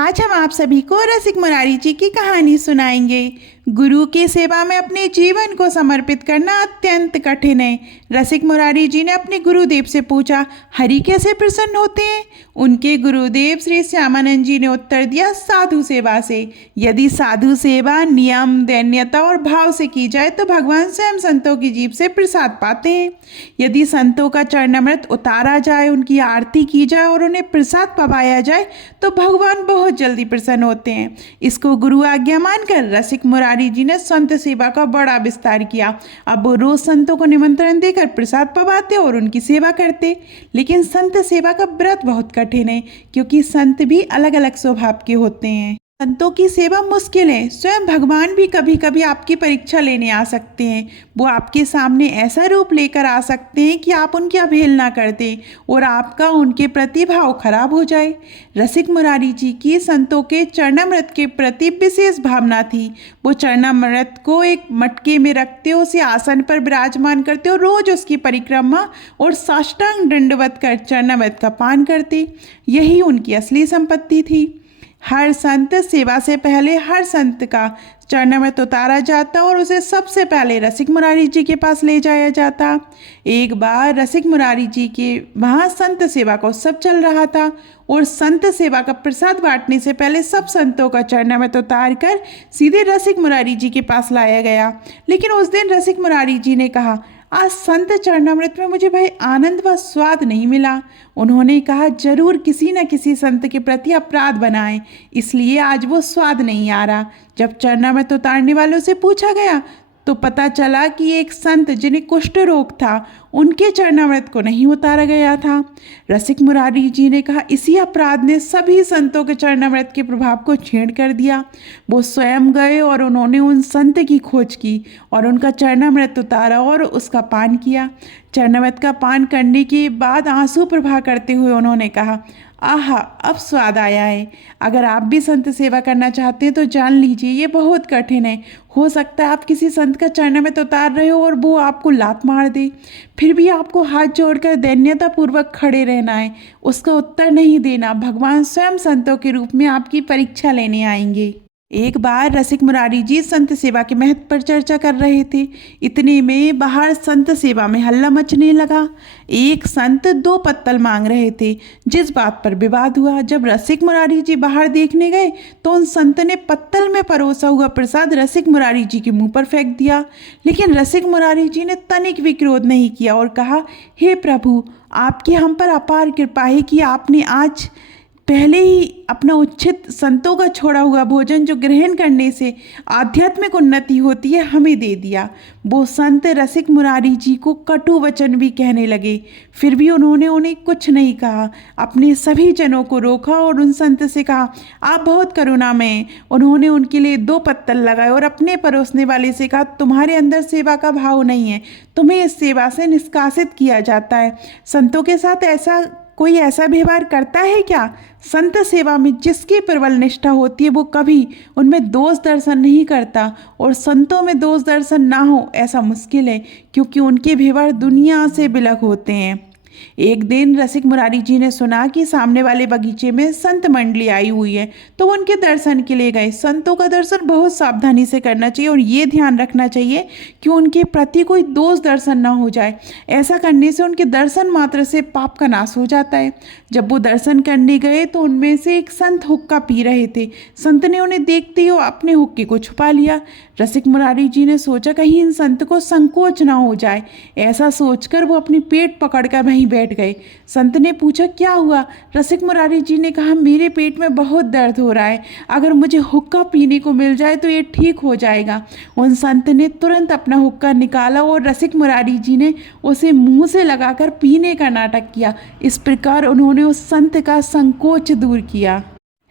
आज हम आप सभी को रसिक मुरारी जी की कहानी सुनाएंगे। गुरु की सेवा में अपने जीवन को समर्पित करना अत्यंत कठिन है। रसिक मुरारी जी ने अपने गुरुदेव से पूछा, हरि कैसे प्रसन्न होते हैं? उनके गुरुदेव श्री श्यामानंद जी ने उत्तर दिया, साधु सेवा से। यदि साधु सेवा नियम, दैन्यता और भाव से की जाए तो भगवान स्वयं संतों की जीभ से प्रसाद पाते हैं। यदि संतों का चरणामृत उतारा जाए, उनकी आरती की जाए और उन्हें प्रसाद पवाया जाए तो भगवान बहुत जल्दी प्रसन्न होते हैं। इसको गुरु आज्ञा मानकर रसिक मुरारी जी ने संत सेवा का बड़ा विस्तार किया। अब वो रोज संतों को निमंत्रण देकर प्रसाद पवाते और उनकी सेवा करते। लेकिन संत सेवा का व्रत बहुत कठिन है, क्योंकि संत भी अलग अलग स्वभाव के होते हैं। संतों की सेवा मुश्किल है। स्वयं भगवान भी कभी कभी आपकी परीक्षा लेने आ सकते हैं। वो आपके सामने ऐसा रूप लेकर आ सकते हैं कि आप उनकी अवहेलना कर दें और आपका उनके प्रति भाव खराब हो जाए। रसिक मुरारी जी की संतों के चरणामृत के प्रति विशेष भावना थी। वो चरणामृत को एक मटके में रखते, उसे आसन पर विराजमान करते और रोज उसकी परिक्रमा और साष्टांग दंडवत कर चरणामृत का पान करते। यही उनकी असली संपत्ति थी। हर संत सेवा से पहले हर संत का चरणामृत उतारा जाता और उसे सबसे पहले रसिक मुरारी जी के पास ले जाया जाता। एक बार रसिक मुरारी जी के वहाँ संत सेवा का उत्सव चल रहा था और संत सेवा का प्रसाद बांटने से पहले सब संतों का चरणामृत उतार कर सीधे रसिक मुरारी जी के पास लाया गया। लेकिन उस दिन रसिक मुरारी जी ने कहा, आज संत चरणामृत में मुझे भाई आनंद व स्वाद नहीं मिला। उन्होंने कहा, जरूर किसी न किसी संत के प्रति अपराध बनाए, इसलिए आज वो स्वाद नहीं आ रहा। जब चरणामृत उतारने वालों से पूछा गया तो पता चला कि एक संत जिन्हें कुष्ठ रोग था, उनके चरणामृत को नहीं उतारा गया था। रसिक मुरारी जी ने कहा, इसी अपराध ने सभी संतों के चरणामृत के प्रभाव को छीण कर दिया। वो स्वयं गए और उन्होंने उन संत की खोज की और उनका चरणामृत उतारा और उसका पान किया। चरणामृत का पान करने के बाद आंसू प्रवाह करते हुए उन्होंने कहा, आहा, अब स्वाद आया है। अगर आप भी संत सेवा करना चाहते हैं तो जान लीजिए ये बहुत कठिन है। हो सकता है आप किसी संत का चरणामृत उतार रहे हो और वो आपको लात मार दे, फिर भी आपको हाथ जोड़कर दैन्यता पूर्वक खड़े रहना है, उसका उत्तर नहीं देना। भगवान स्वयं संतों के रूप में आपकी परीक्षा लेने आएंगे। एक बार रसिक मुरारी जी संत सेवा के महत्व पर चर्चा कर रहे थे। इतने में बाहर संत सेवा में हल्ला मचने लगा। एक संत 2 पत्तल मांग रहे थे, जिस बात पर विवाद हुआ। जब रसिक मुरारी जी बाहर देखने गए तो उन संत ने पत्तल में परोसा हुआ प्रसाद रसिक मुरारी जी के मुंह पर फेंक दिया। लेकिन रसिक मुरारी जी ने तनिक भी क्रोध नहीं किया और कहा, हे प्रभु, आपकी हम पर अपार कृपा है कि आपने आज पहले ही अपना उच्छित संतों का छोड़ा हुआ भोजन, जो ग्रहण करने से आध्यात्मिक उन्नति होती है, हमें दे दिया। वो संत रसिक मुरारी जी को कटु वचन भी कहने लगे, फिर भी उन्होंने उन्हें कुछ नहीं कहा। अपने सभी जनों को रोका और उन संत से कहा, आप बहुत करुणामय हैं। उन्होंने उनके लिए 2 पत्तल लगाए और अपने परोसने वाले से कहा, तुम्हारे अंदर सेवा का भाव नहीं है, तुम्हें इस सेवा से निष्कासित किया जाता है। संतों के साथ कोई ऐसा व्यवहार करता है क्या? संत सेवा में जिसकी प्रबल निष्ठा होती है वो कभी उनमें दोष दर्शन नहीं करता, और संतों में दोष दर्शन ना हो ऐसा मुश्किल है, क्योंकि उनके व्यवहार दुनिया से बिलग होते हैं। एक दिन रसिक मुरारी जी ने सुना कि सामने वाले बगीचे में संत मंडली आई हुई है, तो वो उनके दर्शन के लिए गए। संतों का दर्शन बहुत सावधानी से करना चाहिए और ये ध्यान रखना चाहिए कि उनके प्रति कोई दोष दर्शन ना हो जाए। ऐसा करने से उनके दर्शन मात्र से पाप का नाश हो जाता है। जब वो दर्शन करने गए तो उनमें से एक संत हुक्का पी रहे थे। संत ने उन्हें देखते ही अपने हुक्के को छुपा लिया। रसिक मुरारी जी ने सोचा, कहीं इन संत को संकोच ना हो जाए। ऐसा सोचकर वो अपनी पेट पकड़कर वहीं बैठ गए। संत ने पूछा, क्या हुआ? रसिक मुरारी जी ने कहा, मेरे पेट में बहुत दर्द हो रहा है, अगर मुझे हुक्का पीने को मिल जाए तो ये ठीक हो जाएगा। उन संत ने तुरंत अपना हुक्का निकाला और रसिक मुरारी जी ने उसे मुंह से लगाकर पीने का नाटक किया। इस प्रकार उन्होंने उस संत का संकोच दूर किया।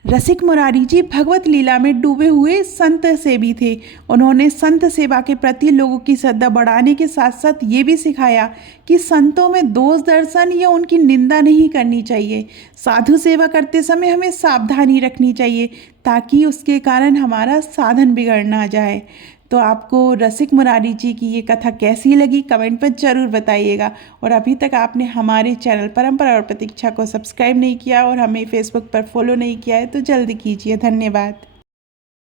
रसिक मुरारी जी भगवत लीला में डूबे हुए संत सेवी थे। उन्होंने संत सेवा के प्रति लोगों की श्रद्धा बढ़ाने के साथ साथ ये भी सिखाया कि संतों में दोष दर्शन या उनकी निंदा नहीं करनी चाहिए। साधु सेवा करते समय हमें सावधानी रखनी चाहिए ताकि उसके कारण हमारा साधन बिगड़ ना जाए। तो आपको रसिक मुरारी जी की ये कथा कैसी लगी कमेंट पर ज़रूर बताइएगा। और अभी तक आपने हमारे चैनल परंपरा और प्रतीक्षा को सब्सक्राइब नहीं किया और हमें फेसबुक पर फॉलो नहीं किया है तो जल्दी कीजिए। धन्यवाद।